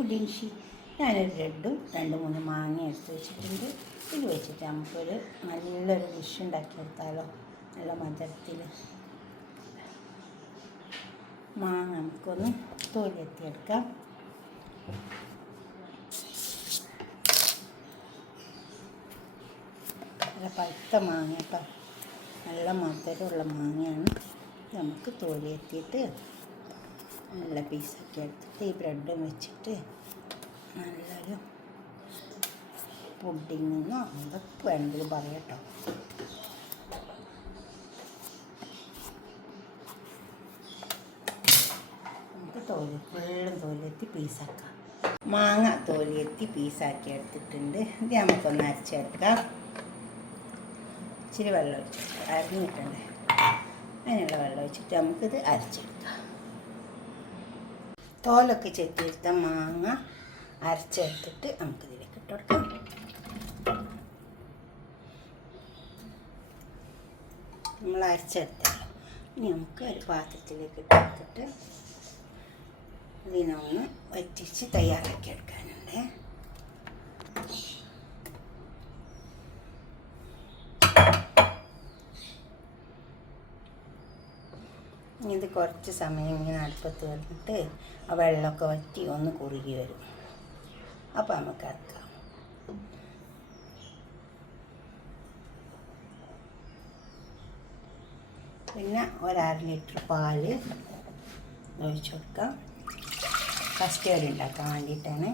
പുഡിൻഷി. ഞാനൊരു ബ്രെഡും 2-3 മാങ്ങ എടുത്ത് വെച്ചിട്ടുണ്ട്. ഇത് വെച്ചിട്ട് നമുക്കൊരു നല്ലൊരു ഡിഷ് ഉണ്ടാക്കിയെടുത്താലോ. നല്ല മധുരത്തിൽ മാങ്ങ നമുക്കൊന്ന് തോലെത്തിയെടുക്കാം. നല്ല പഴുത്ത മാങ്ങ കേട്ടോ, നല്ല മധുരമുള്ള മാങ്ങയാണ്. നമുക്ക് തോലെത്തിയിട്ട് നല്ല പീസൊക്കെ എടുത്തിട്ട് ഈ ബ്രെഡും വെച്ചിട്ട് നല്ലൊരു പുഡിങ്ങെന്നോ എന്തൊക്കെ വേണമെങ്കിലും പറയാം കേട്ടോ. നമുക്ക് ഫുള്ളും തോലെത്തി പീസാക്കാം. മാങ്ങ തോലെത്തി പീസാക്കി എടുത്തിട്ടുണ്ട്. ഇത് നമുക്കൊന്ന് അരച്ചെടുക്കാം. ഇച്ചിരി വെള്ളം ഒഴിച്ചിട്ട് അരിഞ്ഞിട്ടുണ്ട്. അതിനുള്ള വെള്ളം ഒഴിച്ചിട്ട് നമുക്കിത് അരച്ചെടുക്കാം. തോലൊക്കെ ചെത്തിയെടുത്ത മാങ്ങ അരച്ചെടുത്തിട്ട് നമുക്കിതിലേക്ക് ഇട്ട് കൊടുക്കാം. നമ്മൾ അരച്ചെടുത്തല്ലോ. ഇനി നമുക്ക് ഒരു പാത്രത്തിലേക്ക് ഇട്ടെടുത്തിട്ട് ഇതിനൊന്ന് വറ്റിച്ച് തയ്യാറാക്കി എടുക്കാനുണ്ട്. ഇത് കുറച്ച് സമയം ഇങ്ങനെ അടുപ്പത്ത് വന്നിട്ട് ആ വെള്ളമൊക്കെ വറ്റി ഒന്ന് കുറുകി വരും. അപ്പോൾ നമുക്ക് ഇറക്കാം. പിന്നെ 1/2 ലിറ്റർ പാല് ഒഴിച്ചു കൊടുക്കാം. കസ്റ്റേർഡ് ഉണ്ടാക്കാൻ വേണ്ടിയിട്ടാണ്.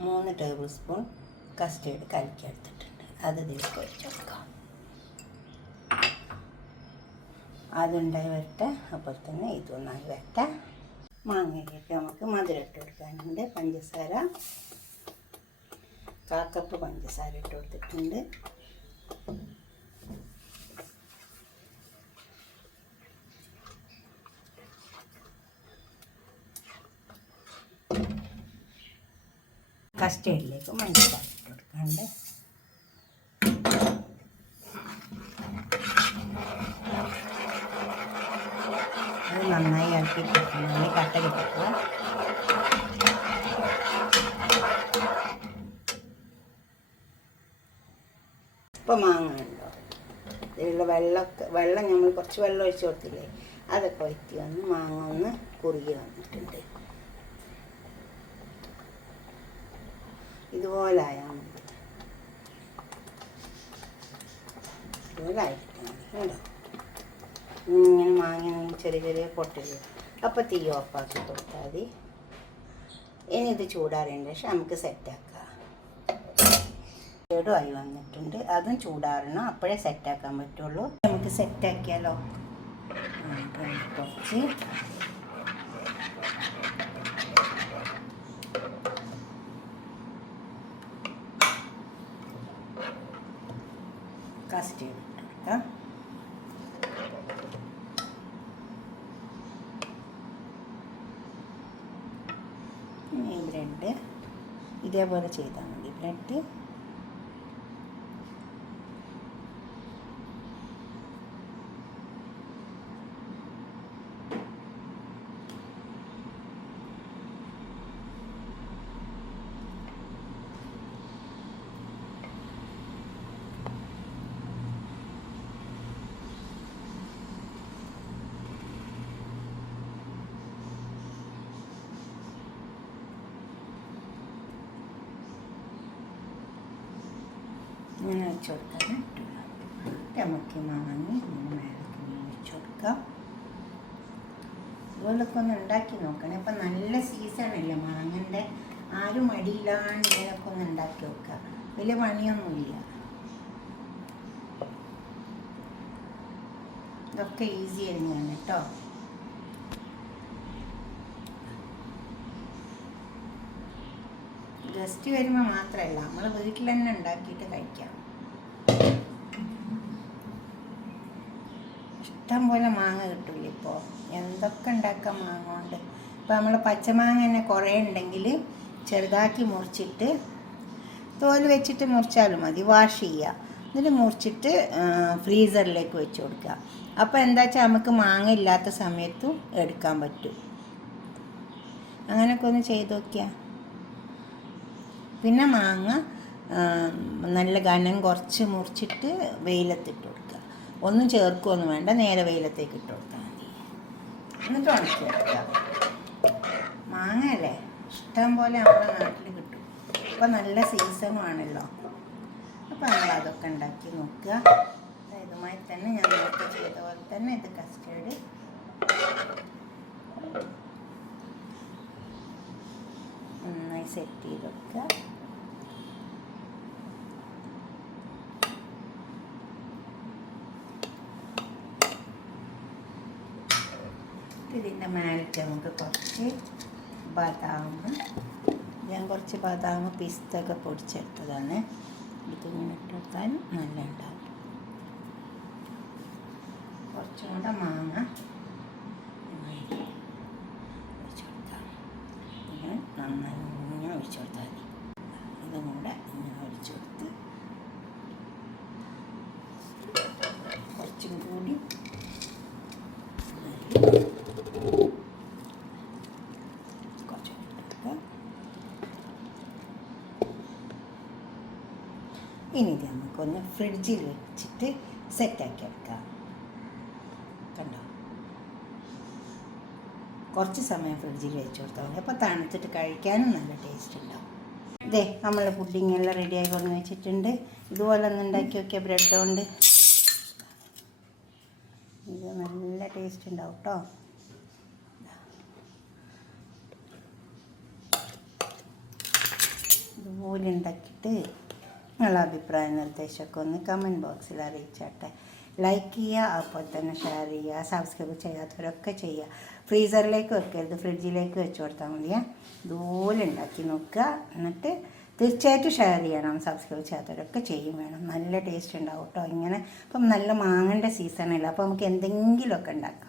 3 ടേബിൾ സ്പൂൺ കസ്റ്റേർഡ് കലക്കിയെടുത്തിട്ടുണ്ട്. അത് ഇതിലേക്ക് ഒഴിച്ചു കൊടുക്കാം. അതുണ്ടായി വരട്ടെ. അപ്പോൾ തന്നെ ഇതൊന്നായി വരട്ടെ. മാങ്ങയിലേക്ക് നമുക്ക് മധുരം ഇട്ട് കൊടുക്കാനുണ്ട്. പഞ്ചസാര 1/4 കപ്പ് പഞ്ചസാര ഇട്ട് കൊടുത്തിട്ടുണ്ട്. കസ്റ്റേർഡിലേക്ക് പഞ്ചസാര ഇട്ട് കൊടുക്കാനുണ്ട്. അത് നന്നായി ഇളക്കി കൊടുക്കണം. കട്ട കിട്ടുക. ഇപ്പോൾ മാങ്ങ ഉണ്ടോ, ഇതിലുള്ള വെള്ളം നമ്മൾ കുറച്ച് വെള്ളം ഒഴിച്ച് കൊടുത്തില്ലേ, അതൊക്കെ വറ്റി വന്ന് മാങ്ങ ഒന്ന് കുറുകി വന്നിട്ടുണ്ട്. ഇതുപോലെ ആയാൽ മതി. ഇതുപോലെ ആയിരിക്കും കേട്ടോ. ഇങ്ങനെ മാങ്ങ ചെറിയ ചെറിയ പൊട്ടില്ല. അപ്പോൾ തീ ഓഫാക്കി കൊടുത്താൽ മതി. ഇനി ഇത് ചൂടാറിയതിന് ശേഷം നമുക്ക് സെറ്റാക്കാം. ആയി വന്നിട്ടുണ്ട്. അതും ചൂടാറണം, അപ്പോഴേ സെറ്റാക്കാൻ പറ്റുള്ളൂ. നമുക്ക് സെറ്റാക്കിയാലോ. കുറച്ച് കസ്റ്റേർഡ് ഇട്ട് കൊടുക്കാം. ഈ ബ്രെഡ് ഇതേപോലെ ചെയ്താൽ മതി. ബ്രെഡ് ഇങ്ങനെ വെച്ച് കൊടുക്കാൻ നമുക്ക് മാങ്ങി ഇങ്ങനെ മേലേക്ക് വെച്ച് കൊടുക്കാം. ഇതുപോലൊക്കെ ഒന്ന് ഉണ്ടാക്കി നോക്കണേ. ഇപ്പം നല്ല സീസണല്ലേ മാങ്ങൻ്റെ. ആരും മടിയില്ലാണ്ട് ഇങ്ങനെയൊക്കെ ഒന്ന് ഉണ്ടാക്കി വെക്കുക. വലിയ പണിയൊന്നുമില്ല. ഇതൊക്കെ ഈസി തന്നെയാണ് കേട്ടോ. ഗസ്റ്റ് വരുമ്പോൾ മാത്രമല്ല, നമ്മൾ വീട്ടിൽ തന്നെ ഉണ്ടാക്കിയിട്ട് കഴിക്കാം. ഇഷ്ടം പോലെ മാങ്ങ കിട്ടില്ല ഇപ്പോൾ. എന്തൊക്കെ ഉണ്ടാക്കാം മാങ്ങ കൊണ്ട്. ഇപ്പോൾ നമ്മൾ പച്ചമാങ്ങ തന്നെ കുറേ ഉണ്ടെങ്കിൽ ചെറുതാക്കി മുറിച്ചിട്ട് തോല് വെച്ചിട്ട് മുറിച്ചാലും മതി. വാഷ് ചെയ്യുക. എന്നിട്ട് മുറിച്ചിട്ട് ഫ്രീസറിലേക്ക് വെച്ച് കൊടുക്കുക. അപ്പോൾ എന്താ വെച്ചാൽ നമുക്ക് മാങ്ങ ഇല്ലാത്ത സമയത്തും എടുക്കാൻ പറ്റും. അങ്ങനെയൊക്കെ ഒന്ന് ചെയ്ത് നോക്കിയാൽ. പിന്നെ മാങ്ങ നല്ല കനം കുറച്ച് മുറിച്ചിട്ട് വെയിലത്തിട്ട് കൊടുക്കുക. ഒന്നും ചേർക്കുകയൊന്നും വേണ്ട, നേരെ വെയിലത്തേക്ക് ഇട്ട് കൊടുത്താൽ മതി. എന്നിട്ട് ഉണക്കി വെക്കുക. മാങ്ങയല്ലേ ഇഷ്ടം പോലെ നമ്മുടെ നാട്ടിൽ കിട്ടും. ഇപ്പം നല്ല സീസണും ആണല്ലോ. അപ്പോൾ നമ്മൾ അതൊക്കെ ഉണ്ടാക്കി നോക്കുക. ഇതുമായി തന്നെ ഞാൻ നേരത്തെ ചെയ്ത പോലെ തന്നെ ഇത് കസ്റ്റേർഡ് നന്നായി സെറ്റ് ചെയ്ത് വെക്കുക. ഇതിൻ്റെ മേലേക്ക് നമുക്ക് കുറച്ച് ബദാം, ഞാൻ കുറച്ച് ബദാം പിസ്തൊക്കെ പൊടിച്ചെടുത്തതാണ്. ഇതിങ്ങനെ ഇട്ടെടുത്താൽ നല്ല ഉണ്ടാവും. കുറച്ചും കൂടെ മാങ്ങ ഒഴിച്ചു കൊടുക്കാം. ഇങ്ങനെ നന്നായി ഇങ്ങനെ ഒഴിച്ചു കൊടുത്താൽ മതി. ഇതും കൂടെ ഇങ്ങനെ ഒഴിച്ചു കൊടുത്ത് കുറച്ചും കൂടി ഇനി ഇത് നമുക്കൊന്ന് ഫ്രിഡ്ജിൽ വെച്ചിട്ട് സെറ്റാക്കി എടുക്കാം. കണ്ടോ, കുറച്ച് സമയം ഫ്രിഡ്ജിൽ വെച്ച് കൊടുത്താൽ മതി. അപ്പോൾ തണുത്തിട്ട് കഴിക്കാനും നല്ല ടേസ്റ്റ് ഉണ്ടാവും. ഇതേ നമ്മളെ പുഡിങ് എല്ലാം റെഡിയായി കൊണ്ട് വെച്ചിട്ടുണ്ട്. ഇതുപോലെ ഒന്ന് ഉണ്ടാക്കി നോക്കിയ ബ്രെഡ് കൊണ്ട് ഇത് നല്ല ടേസ്റ്റ് ഉണ്ടാവും കേട്ടോ. ഇതുപോലെ ഉണ്ടാക്കിയിട്ട് നിങ്ങളുടെ അഭിപ്രായ നിർദ്ദേശമൊക്കെ ഒന്ന് കമൻറ്റ് ബോക്സിൽ അറിയിച്ചാട്ടെ. ലൈക്ക് ചെയ്യുക, അതുപോലെ തന്നെ ഷെയർ ചെയ്യുക, സബ്സ്ക്രൈബ് ചെയ്യാത്തവരൊക്കെ ചെയ്യുക. ഫ്രീസറിലേക്ക് വെക്കരുത്, ഫ്രിഡ്ജിലേക്ക് വെച്ച് കൊടുത്താൽ മതിയേ. ഇതുപോലെ ഉണ്ടാക്കി നോക്കുക. എന്നിട്ട് തീർച്ചയായിട്ടും ഷെയർ ചെയ്യണം. സബ്സ്ക്രൈബ് ചെയ്യാത്തവരൊക്കെ ചെയ്യും വേണം. നല്ല ടേസ്റ്റ് ഉണ്ടാവും കേട്ടോ. ഇങ്ങനെ ഇപ്പം നല്ല മാങ്ങൻ്റെ സീസണല്ല, അപ്പോൾ നമുക്ക് എന്തെങ്കിലുമൊക്കെ ഉണ്ടാക്കാം.